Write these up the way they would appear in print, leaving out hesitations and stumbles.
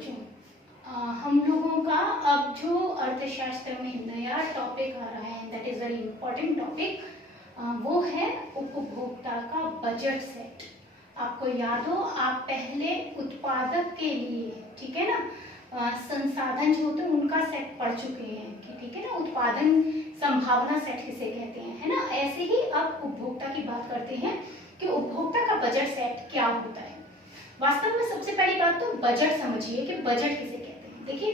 बच्चों, हम लोगों का अब जो अर्थशास्त्र में नया टॉपिक आ रहा है, that is very important topic, वो है उपभोक्ता का बजट सेट। आपको याद हो, आप पहले उत्पादक के लिए, ठीक है ना, संसाधन जो होते हैं उनका सेट पढ़ चुके हैं कि ठीक है ना, उत्पादन संभावना सेट किसे कहते हैं, है ना। ऐसे ही अब उपभोक्ता की बात करते हैं कि उपभोक्ता का बजट सेट क्या होता है। वास्तव में सबसे पहली बात तो बजट समझिए कि बजट किसे कहते हैं। देखिए,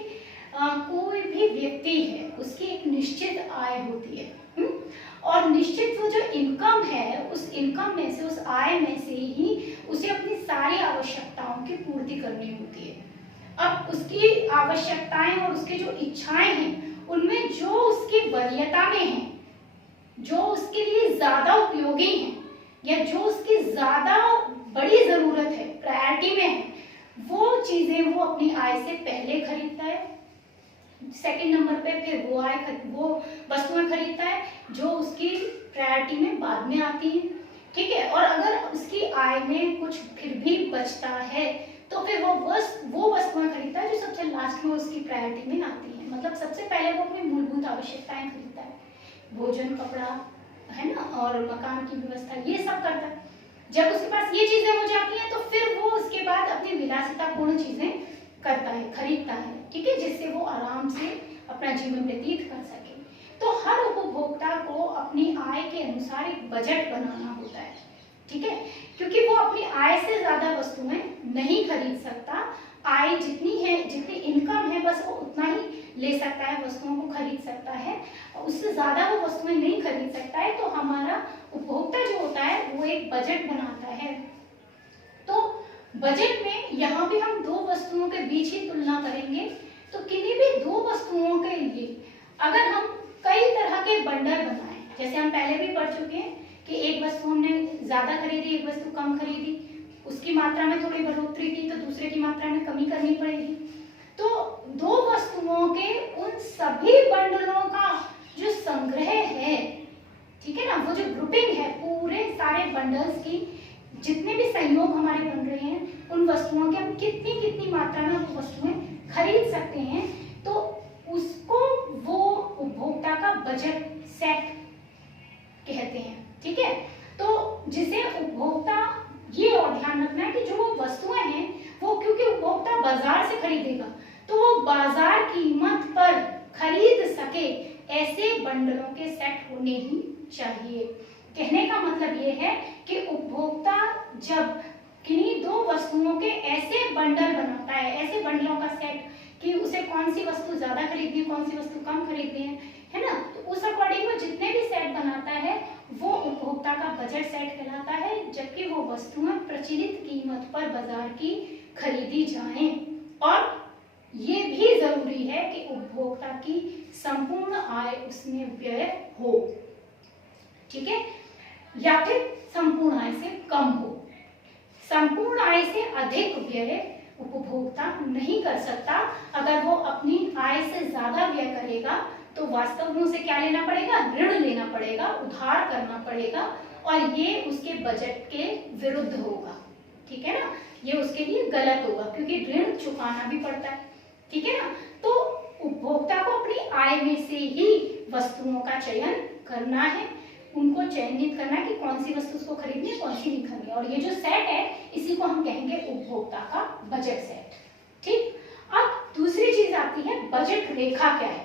कोई भी व्यक्ति है, उसकी एक निश्चित आय होती है, और निश्चित वो जो इनकम है, उस इनकम में से, उस आय में से ही उसे अपनी सारी आवश्यकताओं की पूर्ति करनी होती है। अब उसकी आवश्यकताएं और उसकी जो इच्छाएं हैं, उनमें जो उसकी वरीयता में है, जो उसके लिए ज्यादा उपयोगी है, या जो उसकी ज्यादा बड़ी जरूरत है, प्रायोरिटी में है, वो चीजें वो अपनी आय से पहले खरीदता है। सेकंड नंबर पे फिर वो वस्तुएं खरीदता है जो उसकी प्रायोरिटी में बाद में आती है, ठीक है। और अगर उसकी आय में कुछ फिर भी बचता है तो फिर वो वस्तुएं खरीदता है जो सबसे लास्ट में उसकी प्रायोरिटी में आती है। मतलब सबसे पहले वो अपनी मूलभूत आवश्यकताएं खरीदता है, भोजन, कपड़ा, है ना, और मकान की व्यवस्था, ये सब करता है। जब उसके पास ये चीजें हो जाती हैं तो फिर वो उसके बाद अपनी विलासितापूर्ण चीजें करता है, खरीदता है, ठीक है, जिससे वो आराम से अपना जीवन व्यतीत कर सके। तो हर उपभोक्ता को अपनी आय के अनुसार एक बजट बनाना होता है, ठीक है, क्योंकि वो अपनी आय से ज्यादा वस्तुएं नहीं खरीद सकता। आय जितनी है, जितनी इनकम है, बस वो उतना ही ले सकता है, वस्तुओं को खरीद सकता है, उससे ज्यादा वो वस्तुएं नहीं खरीद सकता है। तो हमारा उपभोक्ता जो होता है वो एक बजट बनाता है। तो बजट में यहाँ भी हम दो वस्तुओं के बीच ही तुलना करेंगे। तो किन्हीं भी दो वस्तुओं के लिए अगर हम कई तरह के बंडल बनाएं, जैसे हम पहले भी पढ़ चुके हैं कि एक वस्तु हमने ज्यादा खरीदी, एक वस्तु कम खरीदी, उसकी मात्रा में थोड़ी बढ़ोतरी की तो दूसरे की मात्रा में कमी करनी पड़ेगी। तो दो वस्तुओं के उन सभी बंडलों का जो संग्रह है, ठीक है ना, वो जो ग्रुपिंग है, पूरे सारे बंडल्स की जितने भी संयोग हमारे बन रहे हैं, उन वस्तुओं के हम कितनी कितनी मात्रा में वो वस्तुएं खरीद सकते हैं, तो उसको वो उपभोक्ता का बजट सेट कहते हैं, ठीक है। तो जिसे उपभोक्ता, ये और ध्यान रखना है कि जो वो वस्तुएं हैं वो, क्योंकि उपभोक्ता बाजार से खरीदेगा, तो वो बाजार कीमत पर खरीद सके ऐसे बंडलों के सेट होने ही चाहिए। कहने का मतलब ये है कि उपभोक्ता जब किन्हीं दो वस्तुओं के ऐसे बंडल बनाता है, ऐसे बंडलों का सेट, कि उसे कौन सी वस्तु ज्यादा खरीदनी है, कौन सी वस्तु कम खरीदनी है ना, तो उस अकॉर्डिंग वो जितने भी सेट बनाता है वो उपभोक्ता का बजट सेट कहलाता है। जबकि वो वस्तुएं प्रचलित कीमत पर बाजार की खरीदी जाएं, और ये भी जरूरी है कि उपभोक्ता की संपूर्ण आय उसमें व्यय हो, ठीक है, या फिर संपूर्ण आय से कम हो। संपूर्ण आय से अधिक व्यय उपभोक्ता नहीं कर सकता। अगर वो अपनी आय से ज्यादा व्यय करेगा तो वास्तव में उसे क्या लेना पड़ेगा, ऋण लेना पड़ेगा, उधार करना पड़ेगा, और ये उसके बजट के विरुद्ध होगा, ठीक है ना, ये उसके लिए गलत होगा, क्योंकि ऋण चुकाना भी पड़ता है, ठीक है ना। तो उपभोक्ता को अपनी आय में से ही वस्तुओं का चयन करना है, उनको चयनित करना है कि कौन सी वस्तु उसको खरीदनी है, कौन सी नहीं खरीदनी, और ये जो सेट है इसी को हम कहेंगे उपभोक्ता का बजट सेट, ठीक। अब दूसरी चीज आती है बजट रेखा क्या है।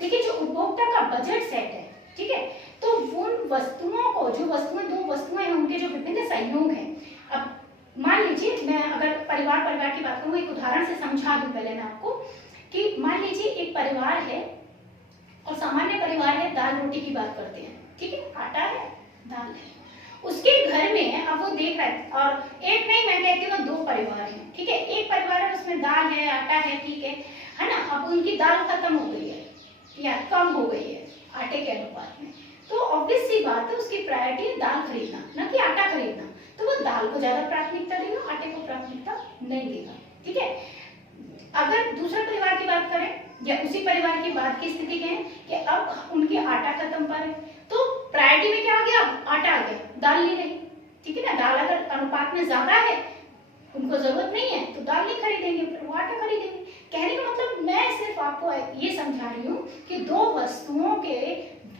देखिए, जो उपभोक्ता का बजट सेट है, ठीक है, तो उन वस्तुओं को, जो वस्तुएं, दो वस्तुएं हैं, उनके जो विभिन्न संयोग हैं। अब मान लीजिए, मैं अगर परिवार की बात करूं, एक उदाहरण से समझा दूं पहले मैं आपको, कि मान लीजिए एक परिवार है, और सामान्य परिवार है, दाल रोटी की बात करते हैं, ठीक है, आटा है, दाल है, उसके घर में अब वो देख रहा है, और एक नहीं, मैं कहती हूँ दो परिवार हैं, ठीक है, एक परिवार है उसमें दाल है, आटा है, ठीक है ना। अब उनकी दाल खत्म हो गई है या कम हो गई है आटे के अनुपात में, तो ऑब्वियस सी बात है उसकी प्रायोरिटी है दाल खरीदना, ना कि आटा खरीदना। तो वो दाल को ज्यादा प्राथमिकता देगा, आटे को प्राथमिकता नहीं देगा, ठीक है। अगर दूसरे परिवार की बात करें, या उसी परिवार की बात की स्थिति कहें कि अब उनके आटा खत्म पर है, तो प्रायोरिटी में क्या आ गया, आटा आ गया, दाल नहीं रही, ठीक है ना। दाल अगर अनुपात में ज्यादा है उनको जरूरत नहीं है तो दाल नहीं खरीदेंगे, फिर वो आटा खरीदेंगे। कहने का मतलब मैं सिर्फ आपको ये समझा रही हूँ कि दो वस्तुओं के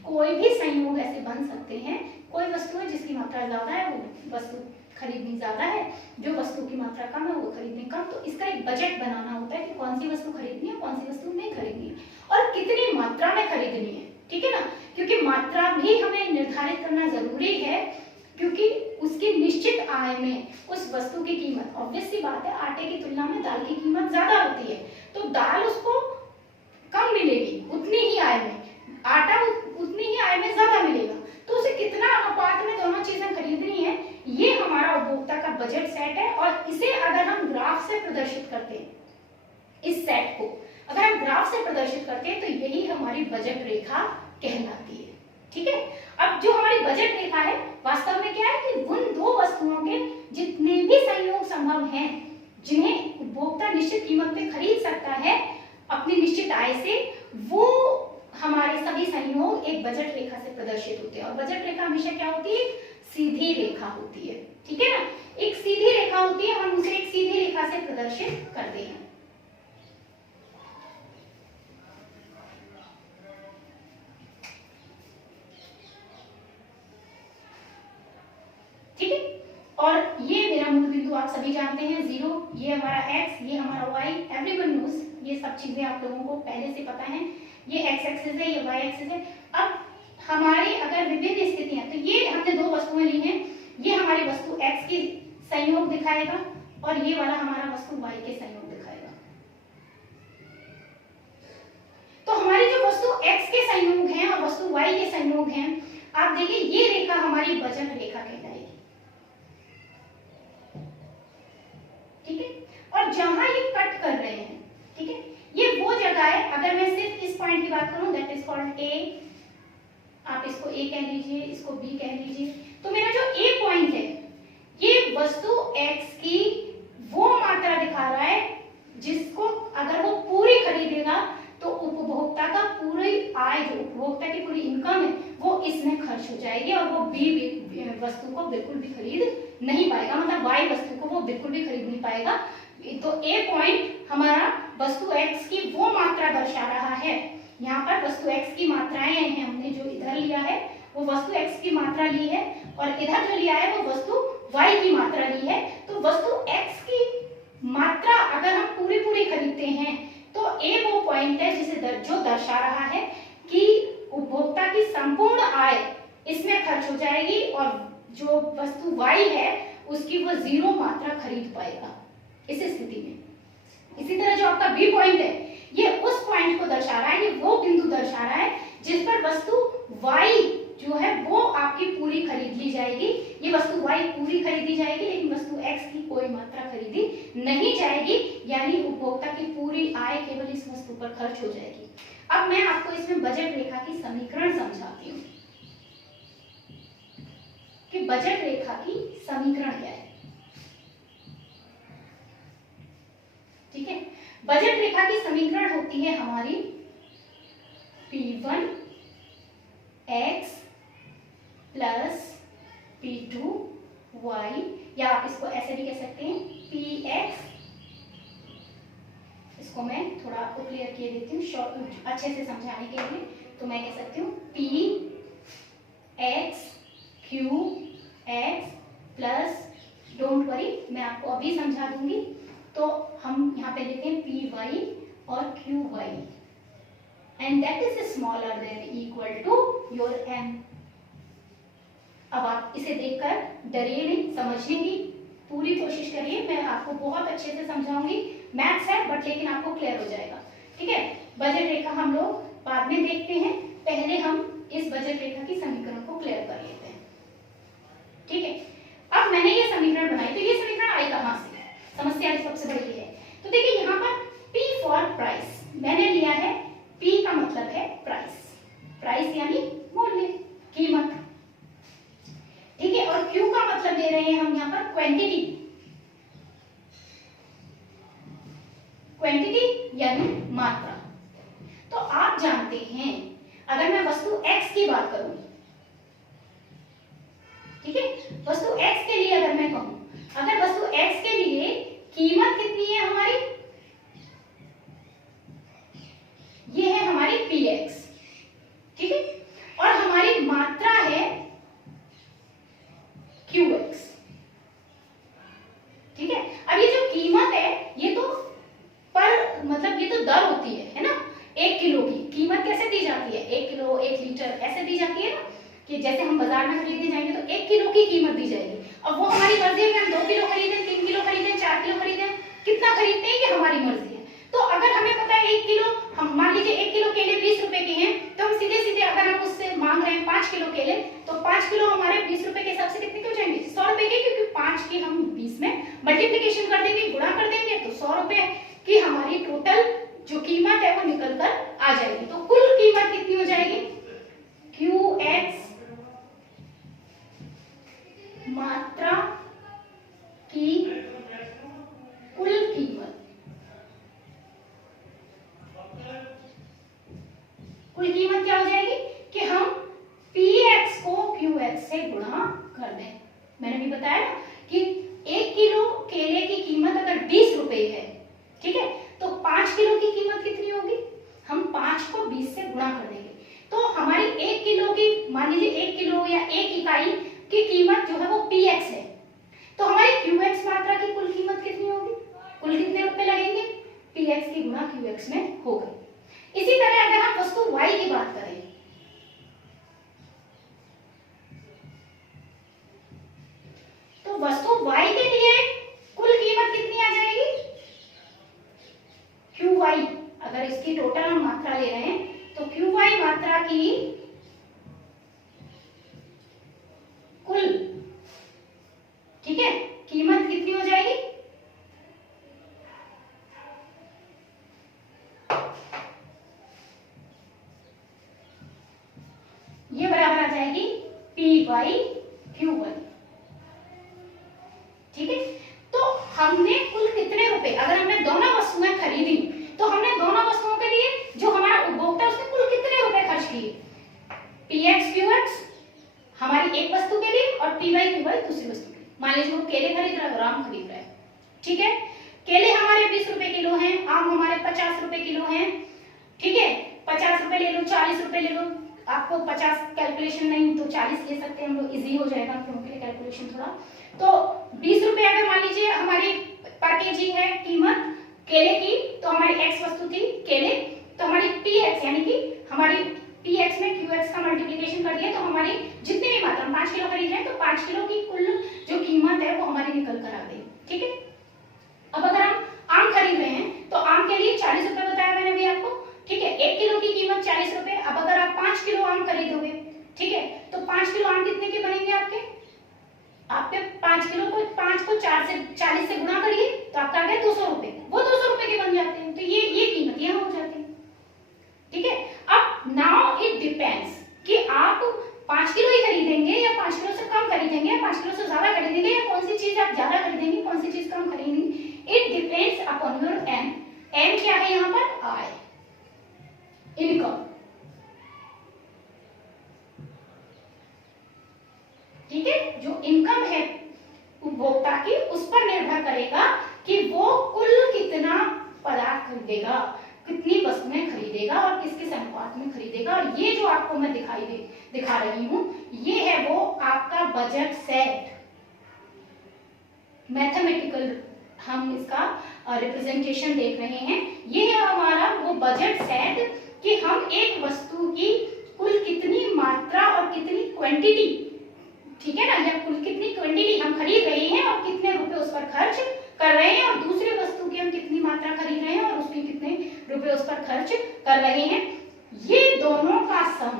कोई भी संयोग ऐसे बन सकते हैं। कोई वस्तु है जिसकी मात्रा ज्यादा है, वो वस्तु खरीदनी ज्यादा है, जो वस्तु की मात्रा कम है वो खरीदनी कम। तो इसका एक बजट बनाना होता है कि कौन सी वस्तु खरीदनी है, कौन सी वस्तु नहीं खरीदनी है और कितनी मात्रा में खरीदनी है, ठीक है ना। क्योंकि मात्रा भी हमें निर्धारित करना जरूरी है, क्योंकि उसकी निश्चित आय में उस वस्तु की कीमत, ऑब्वियस सी बात है, आटे की तुलना में दाल की कीमत ज्यादा होती है, तो दाल उसको कम मिलेगी उतनी ही आय में, आटा उतनी ही आय में ज्यादा मिलेगा। तो उसे कितना अनुपात में दोनों चीजें खरीदनी है, ये हमारा उपभोक्ता का बजट सेट है। और इसे अगर हम ग्राफ से प्रदर्शित करते हैं, इस सेट को अगर हम ग्राफ से प्रदर्शित करते हैं, तो यही हमारी बजट रेखा कहलाती है, ठीक है। अब जो हमारी बजट रेखा है वास्तव में क्या है कि उन दो वस्तुओं के जितने भी संयोग संभव हैं जिन्हें उपभोक्ता निश्चित कीमत पे खरीद सकता है अपनी निश्चित आय से, वो हमारे सभी संयोग एक बजट रेखा से प्रदर्शित होते हैं। और बजट रेखा हमेशा क्या होती है, सीधी रेखा होती है, ठीक है ना। एक सीधी रेखा होती है, हम उसे एक सीधी रेखा से प्रदर्शित करते हैं। ठीक है, और ये मेरा मूल बिंदु आप सभी जानते हैं 0, ये हमारा x, ये हमारा y, एवरीवन नोस, ये सब चीजें आप लोगों को पहले से पता है। ये x एक्सिस है, ये y एक्सिस है। अब हमारी अगर विभिन्न स्थितियां, तो ये हमने दो वस्तुएं ली हैं, ये हमारी वस्तु x की संयोग दिखाएगा और ये वाला हमारा वस्तु y के संयोग दिखाएगा। तो हमारी जो वस्तु x के संयोग हैं और वस्तु y के संयोग हैं, आप देखिए ये रेखा हमारी बजट रेखा कहलाएगी, ठीक है। और जहां ये कट कर रहे हैं, ठीक है, ये वो जगह है, अगर मैं सिर्फ इस पॉइंट की बात करूं, दैट इज कॉल्ड ए, आप इसको ए कह लीजिए, इसको बी कह लीजिए। तो मेरा जो ए पॉइंट है, ये वस्तु x की वो मात्रा दिखा रहा है जिसको अगर वो पूरी खरीदेगा तो उपभोक्ता का पूरी आय, जो उपभोक्ता की पूरी इनकम है, वो इसमें खर्च हो जाएगी और वो बी वस्तु को बिल्कुल भी खरीद नहीं पाएगा, मतलब वाई वस्तु को वो बिल्कुल भी खरीद नहीं पाएगा। तो ए पॉइंट हमारा वस्तु x की वो मात्रा दर्शा रहा है। यहाँ पर वस्तु x की मात्राएं हैं, हमने जो इधर लिया है वो वस्तु x की मात्रा ली है और इधर जो लिया है वो वस्तु y की मात्रा ली है। तो वस्तु x की मात्रा अगर हम पूरी खरीदते हैं तो a वो पॉइंट है जिसे जो दर्शा रहा है कि उपभोक्ता की संपूर्ण आय इसमें खर्च हो जाएगी और जो वस्तु y है उसकी वो 0 मात्रा खरीद पाएगा इस स्थिति में। इसी तरह जो आपका b पॉइंट है, ये उस पॉइंट को दर्शा रहा है, ये वो बिंदु दर्शा रहा है जिस पर वस्तु y जो है वो आपकी पूरी खरीद ली जाएगी। ये वस्तु y पूरी खरीदी जाएगी लेकिन वस्तु x की कोई मात्रा खरीदी नहीं जाएगी, यानी उपभोक्ता की पूरी आय केवल इस वस्तु पर खर्च हो जाएगी। अब मैं आपको इसमें बजट रेखा की समीकरण समझाती हूँ कि बजट रेखा की समीकरण क्या है, ठीक है। बजट रेखा की समीकरण होती है हमारी P1 x plus P2 y, या आप इसको ऐसे भी कह सकते हैं Px, इसको मैं थोड़ा आपको क्लियर किए देती हूँ अच्छे से समझाने के लिए। तो मैं कह सकती हूँ Px Qx plus, don't worry मैं आपको अभी समझा दूंगी। तो हम यहाँ पे लिखते हैं Py और Qy and that is smaller than equal to your m। अब आप इसे देखकर डरिए नहीं, समझने की पूरी कोशिश करिए, मैं आपको बहुत अच्छे से समझाऊंगी। मैथ्स है बट लेकिन आपको क्लियर हो जाएगा, ठीक है। बजट रेखा हम लोग बाद में देखते हैं, पहले हम इस बजट रेखा की समीकरण को क्लियर कर लेते हैं, ठीक है। अब मैंने ये समीकरण बनाई, तो ये समीकरण आई कहां से, समस्या सबसे बड़ी है। तो देखिए यहाँ पर P फॉर प्राइस मैंने लिया है, P का मतलब है प्राइस, प्राइस यानी मूल्य, कीमत, ठीक है। और Q का मतलब ले रहे हैं हम यहाँ पर क्वांटिटी, क्वांटिटी यानी मात्रा। तो आप जानते हैं अगर मैं वस्तु X की बात करूं, ठीक है, वस्तु X के लिए अगर मैं कहूं, अगर वस्तु X के लिए QX। ठीक है, अब ये जो कीमत है ये तो पर मतलब ये तो दर होती है ना। 1 किलो की कीमत कैसे दी जाती है, 1 किलो 1 लीटर ऐसे दी जाती है ना, कि जैसे हम बाजार में खरीदने जाएंगे तो 1 किलो की कीमत दी जाएगी। अब वो हमारी मर्जी है कि हम 2 किलो खरीदें, 3 किलो खरीदें, 4 किलो खरीदें, कितना खरीदते हैं ये हमारी मर्जी है। तो अगर हमें पता है 1 किलो, हम मान लीजिए 1 किलो केले 20 रुपए के हैं, तो हम सीधे सीधे अगर हम उससे मांग रहे हैं 5 किलो केले, तो 5 किलो हमारे 20 रुपए के हिसाब से कितने के हो जाएंगे, 100 रुपए के, क्योंकि 5 की हम 20 में मल्टीप्लीकेशन कर देंगे, गुणा कर देंगे, तो 100 रुपए की हमारी टोटल जो कीमत है वो निकल कर आ जाएगी। तो कुल कीमत कितनी हो जाएगी, QX मात्रा की कुल कीमत। कुल कीमत क्या हो जाएगी कि हम PX को QX से गुणा कर दें। मैंने भी बताया ना कि 1 किलो केले की कीमत अगर 20 रुपए है, ठीक है, तो 5 किलो की कीमत कितनी होगी, हम 5 को 20 से गुणा कर देंगे। तो हमारी 1 किलो की, मान लीजिए 1 किलो या 1 इकाई की कीमत जो है वो PX है, तो हमारी QX मात्रा की कुल कीमत कितनी होगी, कुल कितने रुपए लगेंगे, PX की गुणा QX में हो गई। इसी तरह अगर हम वस्तु Y की बात करें, तो वस्तु Y के लिए कुल कीमत कितनी आ जाएगी, QY। अगर इसकी टोटल हम मात्रा ले रहे हैं तो QY मात्रा की कुल, ठीक है, कीमत कितनी हो जाएगी, ये बराबर आ जाएगी PY/Q1। ठीक है, तो हमने कुल कितने रुपए, अगर हमने दोनों वस्तुएं खरीदी तो हमने दोनों वस्तुओं के लिए जो हमारा उपभोक्ता उसने कुल कितने रुपए खर्च किए, PX/QX हमारी एक वस्तु के लिए और PY/QY दूसरी वस्तु के लिए। मान लीजिए वो केले खरीद रहा है और आम खरीद रहा है, ठीक है, केले हमारे 20 रुपए किलो हैं, आम हमारे 50 रुपए किलो हैं, ठीक है, 50 रुपए ले लो, 40 रुपए ले लो, आपको 50 कैलकुलेशन नहीं तो 40 ले सकते हैं हम लोग, इजी हो जाएगा क्योंकि कैलकुलेशन थोड़ा। तो 20 रुपए अगर मान लीजिए हमारी पर केजी है कीमत केले की, तो हमारी x वस्तु थी केले, तो हमारी PX यानी कि हमारी PX में QX का मल्टीप्लिकेशन कर दिया, तो हमारी जितनी भी मात्रा 5 किलो खरीद रहे हैं तो 5 किलो की कुल जो कीमत है वो हमारी निकल कर आ गई। ठीक है, अब अगर हम आम खरीद रहे हैं तो आम के लिए 40 रुपए बताया मैंने भी आपको, ठीक है, 1 किलो की कीमत 40 रुपए। अब अगर आप 5 किलो आम खरीदोगे, ठीक है, तो 5 किलो आम कितने के बनेंगे आपके 5 किलो को 5 को 40 से गुणा करिए तो आपका आ गया 200 रुपए, वो 200 रुपए के बन जाते हैं। तो ये कीमत यहाँ हो जाती है। ठीक है, अब नाउ इट डिपेंड्स कि आप 5 किलो ही खरीदेंगे या 5 किलो से कम खरीदेंगे या 5 किलो से ज्यादा खरीदेंगे या कौन सी चीज आप ज्यादा खरीदेंगे कौन सी चीज कम खरीदेंगे। It depends upon your M. M क्या है यहाँ पर, आय, इनकम। ठीक है, जो इनकम है उपभोक्ता की उस पर निर्भर करेगा कि वो कुल कितना पदार्थ खरीदेगा, कितनी वस्तुएं खरीदेगा और किस किस अनुपात में खरीदेगा। और ये जो आपको मैं दिखा रही हूं ये है वो आपका बजट सेट। मैथमेटिकल हम इसका रिप्रेजेंटेशन देख रहे हैं। ये है हमारा वो बजट सेट कि हम एक वस्तु की कुल कितनी मात्रा और कितनी क्वांटिटी, ठीक है ना, या कुल कितनी क्वांटिटी हम खरीद रहे हैं और कितने रुपए उस पर खर्च कर रहे हैं, और दूसरी वस्तु की हम कितनी मात्रा खरीद रहे हैं और उसके कितने रुपए उस पर खर्च कर रहे हैं। ये दोनों का सम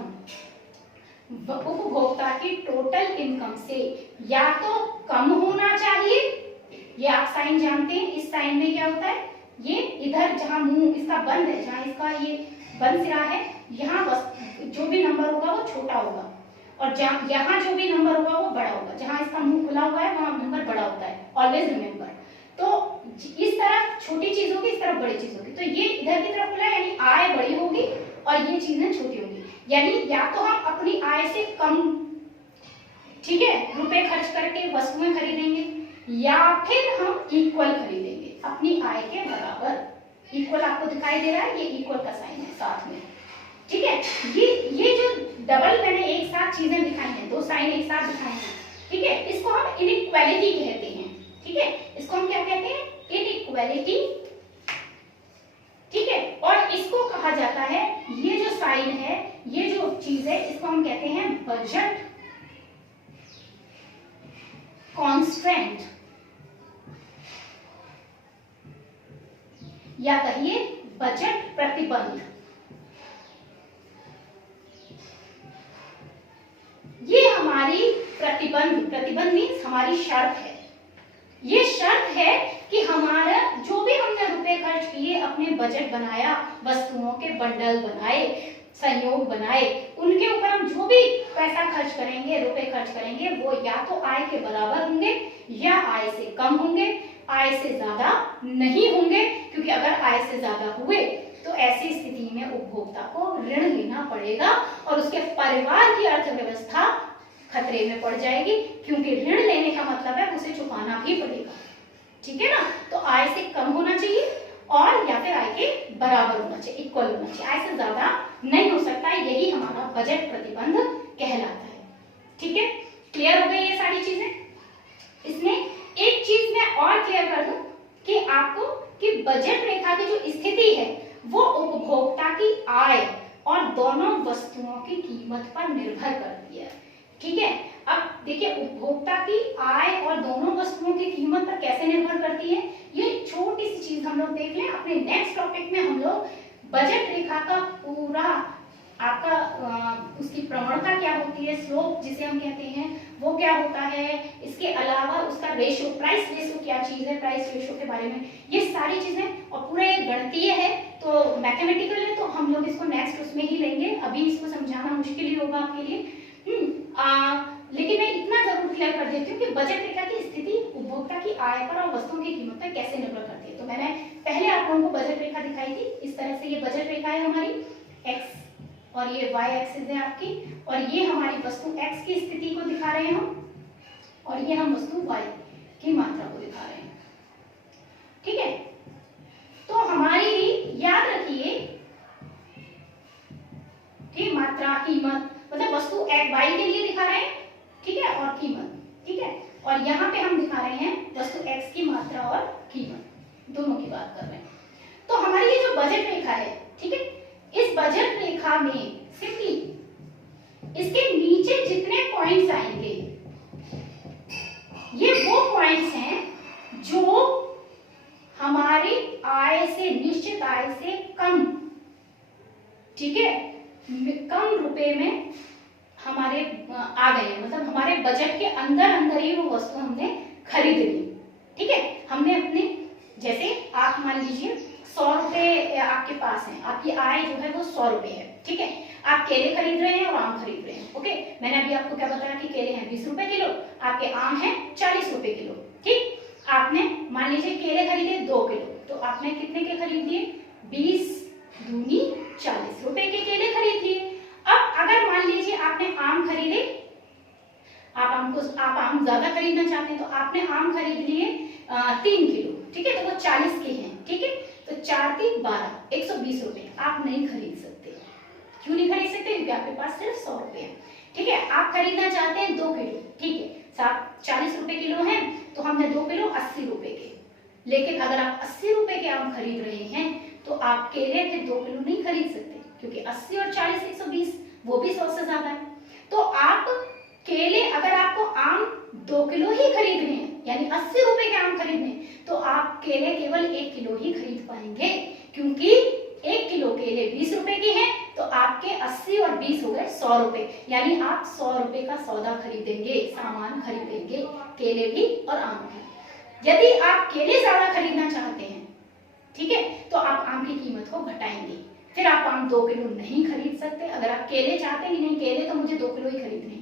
उपभोक्ता की टोटल इनकम से या तो कम होना चाहिए, ये आप साइन जानते हैं, इस साइन में क्या होता है, ये इधर जहां मुंह इसका बंद है, जहां इसका ये बंद सिरा है, यहाँ जो भी नंबर होगा वो छोटा होगा और यहाँ जो भी नंबर होगा वो बड़ा होगा। जहां इसका मुंह खुला हुआ है वहां नंबर बड़ा होता है, ऑलवेज रिमेंबर। तो इस तरफ छोटी चीज होगी, इस तरफ बड़ी चीज होगी। तो ये इधर की तरफ खुला है यानी आय बड़ी होगी और ये चीजें छोटी होगी। यानी या तो हम अपनी आय से कम, ठीक है, रुपए खर्च करके वस्तुएं खरीदेंगे या फिर हम इक्वल खरीदेंगे अपनी आय के बराबर। इक्वल आपको दिखाई दे रहा है, ये इक्वल का साइन है साथ में। ठीक है, ये जो डबल मैंने एक साथ चीजें दिखाई हैं, दो साइन एक साथ दिखाए हैं, ठीक है, इसको हम इनइक्वालिटी कहते हैं। ठीक है, इसको हम क्या कहते हैं? इनइक्वालिटी। ठीक है, और इसको कहा जाता है, ये जो साइन है, ये जो चीज है, इसको हम कहते हैं बजट कॉन्स्टेंट, या कहिए बजट प्रतिबंध। ये हमारी प्रतिबंध मीन्स हमारी शर्त है। ये शर्त है कि हमारा जो भी हमने रुपए खर्च किए, अपने बजट बनाया, वस्तुओं के बंडल बनाए, संयोग बनाए, उनके ऊपर हम जो भी पैसा खर्च करेंगे, रुपए खर्च करेंगे, वो या तो आय के बराबर होंगे या आय से कम होंगे, आय से ज्यादा नहीं होंगे, क्योंकि अगर आय से ज्यादा हुए तो ऐसी स्थिति में उपभोक्ता को ऋण लेना पड़ेगा और उसके परिवार की अर्थव्यवस्था खतरे में पड़ जाएगी, क्योंकि ऋण लेने का मतलब है उसे चुकाना भी पड़ेगा। ठीक है ना, तो आय से कम होना चाहिए और या फिर आय के बराबर होना चाहिए, इक्वल होना चाहिए, आय से ज्यादा नहीं हो सकता। यही हमारा बजट प्रतिबंध कहलाता है। ठीक है, क्लियर हो गई ये सारी चीजें? इसमें एक चीज मैं और क्लियर कर दूं कि आपको कि बजट रेखा की जो स्थिति है वो उपभोक्ता की आय और दोनों वस्तुओं की कीमत पर निर्भर करती है। ठीक है, अब देखिए उपभोक्ता की आय और दोनों वस्तुओं की कीमत पर कैसे निर्भर करती है, ये छोटी सी चीज हम लोग देख लें। अपने नेक्स्ट टॉपिक में हम लोग बजट रेखा का पूरा आपका उसकी प्रवणता क्या होती है, स्लोप जिसे हम कहते हैं, वो क्या होता है, इसके अलावा उसका रेशियो, प्राइस रेशियो क्या चीज है, प्राइस रेशियो के बारे में, ये सारी चीजें, और पूरा ये गणितीय है तो मैथमेटिकल है, तो हम लोग इसको नेक्स्ट उसमें ही लेंगे। अभी इसको समझाना मुश्किल ही होगा आपके लिए। लेकिन मैं इतना जरूर क्लियर कर देती हूँ कि बजट रेखा की स्थिति उपभोक्ता की आय पर और वस्तुओं की कीमत पर कैसे निर्भर करती है। तो मैंने पहले आप लोगों को बजट रेखा दिखाई थी, इस तरह से ये बजट रेखा है हमारी एक्स, और ये y एक्सिस है आपकी, और ये हमारी वस्तु x की स्थिति को दिखा रहे हैं हम, और ये हम वस्तु y की मात्रा को दिखा रहे हैं। ठीक है, तो हमारी याद रखिए, ठीक, मात्रा कीमत मतलब वस्तु y के लिए दिखा रहे हैं, ठीक है, और कीमत, ठीक है, और यहाँ पे हम दिखा रहे हैं वस्तु x की मात्रा और कीमत, दोनों की बात कर रहे हैं। तो हमारी ये जो बजट रेखा है, ठीक है, इस बजट रेखा में सिंपली इसके नीचे जितने पॉइंट्स आएंगे, ये वो पॉइंट्स हैं जो हमारी आय से, निश्चित आय से कम, ठीक है, कम रुपए में हमारे आ गए, मतलब हमारे बजट के अंदर अंदर ही वो वस्तु हमने खरीद ली। ठीक है, हमने अपने, जैसे आप मान लीजिए 100 रुपए आपके पास है, आपकी आय जो है वो 100 रुपए है। ठीक है, आप केले खरीद रहे हैं और आम खरीद रहे हैं। ओके, मैंने अभी आपको क्या बताया कि केले हैं 20 रुपए किलो, आपके आम है 40 रुपए किलो। ठीक, आपने मान लीजिए केले खरीदे 2 किलो, तो आपने कितने के खरीद लिए, 20 दूनी 40 रुपए के केले खरीद लिए। अब अगर मान लीजिए आपने आम खरीदे, आप आम ज्यादा खरीदना चाहते हैं, तो आपने आम खरीद लिए 3 किलो, ठीक है, तो वो 40 के हैं। ठीक है, तो 4 3 12, 120 रुपए आप नहीं खरीद सकते। क्यों नहीं खरीद सकते? क्योंकि आपके पास सिर्फ 100 रुपए है। ठीक है, आप खरीदना चाहते हैं 2 किलो, ठीक है, 40 रुपए किलो है, तो हमने 2 किलो 80 रुपए के। लेकिन अगर आप 80 रुपए के आम खरीद रहे हैं, तो आप केले के 2 किलो नहीं खरीद सकते, क्योंकि 80 और 40 120, वो भी 100 से ज्यादा है। तो आप केले, अगर आपको आम 2 किलो ही खरीदने हैं, यानी 80 रुपए के आम खरीदने, तो आप केले केवल 1 किलो ही खरीद पाएंगे, क्योंकि 1 किलो केले 20 रुपए के हैं, तो आपके 80 और 20 हो गए 100 रुपए, यानी आप 100 रुपए का सौदा खरीदेंगे, सामान खरीदेंगे, केले भी और आम भी। यदि आप केले ज्यादा खरीदना चाहते हैं, ठीक है, तो आप आम की कीमत को घटाएंगे, फिर आप आम 2 किलो नहीं खरीद सकते। अगर आप केले चाहते हैं, नहीं केले तो मुझे 2 किलो ही खरीदने हैं,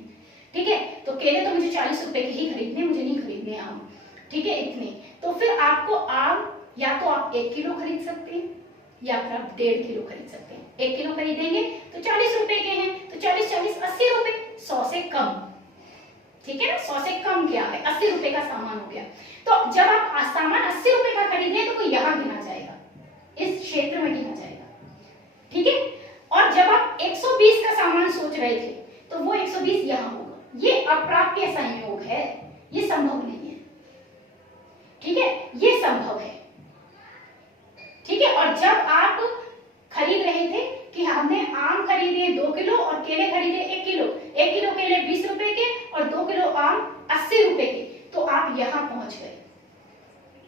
ठीक है, तो केले तो मुझे 40 रुपए के ही खरीदने, मुझे नहीं खरीदने आम, ठीक है, इतने, तो फिर आपको आम या तो आप 1 किलो खरीद सकते हैं या फिर आप 1.5 किलो खरीद सकते हैं। 1 किलो खरीदेंगे तो 40 रुपए के हैं, तो 40 40 80 रुपए, 100 से कम, ठीक है ना, 100 से कम क्या है, 80 रुपए का सामान हो गया। तो जब आप सामान 80 रुपए का खरीदे, तो वो यहाँ गिना जाएगा, इस क्षेत्र में गिना जाएगा, ठीक है। और जब आप 120 का सामान सोच रहे थे, तो वो 120 यहाँ होगा, ये अप्राप्य संयोग है, ये संभव नहीं है। ठीक है, ये संभव है। ठीक है, और जब आप खरीद रहे थे कि हमने आम खरीदे 2 किलो और केले खरीदे 1 किलो, 1 किलो केले 20 रुपए के और 2 किलो आम 80 रुपए के, तो आप यहां पहुंच गए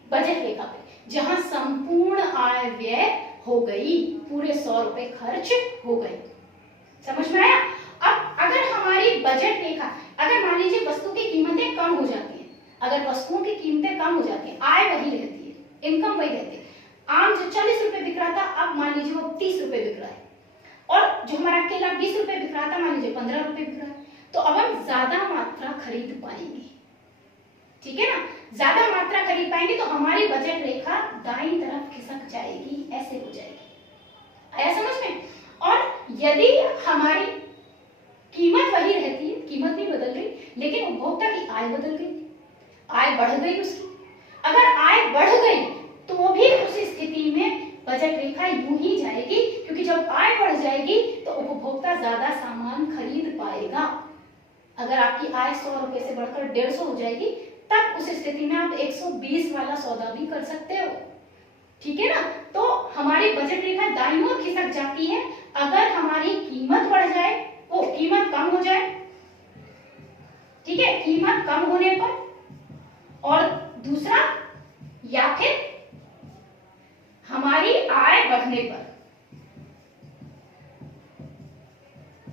बजट रेखा पे, जहां संपूर्ण आय व्यय हो गई, पूरे 100 रुपए खर्च हो गए। समझ में आया? अब अगर हमारी बजट रेखा, अगर मान लीजिए वस्तु की कीमतें कम हो जाती है, अगर वस्तुओं की कीमतें कम हो जाती है, आय वही रहती है, इनकम वही रहती है, आम जो 40 रुपए बिक रहा था अब मान लीजिए वो 30 रुपए बिक रहा है, और जो हमारा केला 20 रुपए बिक रहा था मान लीजिए 15 रुपए बिक रहा है, तो अब हम ज्यादा मात्रा खरीद पाएंगे। ठीक है ना, ज्यादा मात्रा खरीद पाएंगे तो हमारी बजट रेखा दाईं तरफ खिसक जाएगी, ऐसे हो जाएगी। आया समझ में? और यदि हमारी कीमत वही रहती है, कीमत नहीं बदल रही, लेकिन उपभोक्ता की आय बदल गई, आय बढ़ गई उसकी, अगर आय बढ़ गई तो भी उस स्थिति में बजट रेखा यूं ही जाएगी, क्योंकि जब आय बढ़ जाएगी तो उपभोक्ता ज्यादा सामान खरीद पाएगा। अगर आपकी आय 100 रुपए से बढ़कर 150 हो जाएगी, तब उस स्थिति में आप 120 वाला सौदा भी कर सकते हो। ठीक है ना, तो हमारी बजट रेखा दाईं ओर खिसक जाती है अगर हमारी कीमत बढ़ जाए, वो कीमत कम हो जाए। ठीक है, कीमत कम होने पर, और दूसरा या फिर हमारी आय बढ़ने पर।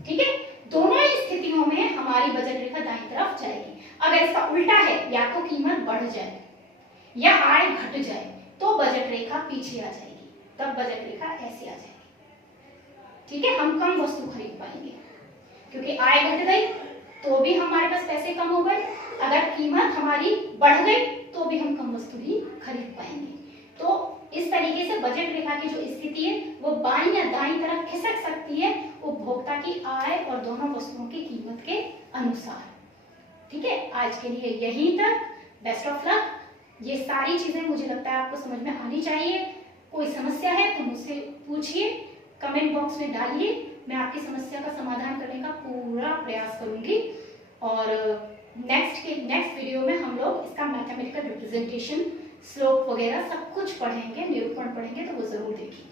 ठीक है, दोनों ही स्थितियों में हमारी बजट रेखा दाईं तरफ जाएगी। अगर इसका उल्टा है, या तो कीमत बढ़ जाए या आय घट जाए, तो बजट रेखा पीछे आ जाएगी, तब बजट रेखा ऐसे आ जाएगी। ठीक है, हम कम वस्तु खरीद पाएंगे, क्योंकि आय घट गई तो भी हमारे पास पैसे कम हो गए, अगर कीमत हमारी बढ़ गई तो भी हम कम वस्तु ही खरीद पाएंगे। तो इस तरीके से बजट रेखा की जो स्थिति है वो बाईं या दाईं तरफ खिसक सकती है उपभोक्ता की आय और दोनों वस्तुओं की कीमत के अनुसार। ठीक है, आज के लिए यहीं तक। Best of luck. ये सारी चीजें मुझे लगता है आपको समझ में आनी चाहिए। कोई समस्या है तो मुझसे पूछिए, कमेंट बॉक्स में डालिए, मैं आपकी समस्या का समाधान करने का पूरा प्रयास करूंगी। और नेक्स्ट वीडियो में हम लोग इसका मैथमेटिकल रिप्रेजेंटेशन, स्लोप वगैरह सब कुछ पढ़ेंगे, निरूपण पढ़ेंगे, तो वो जरूर देखिए।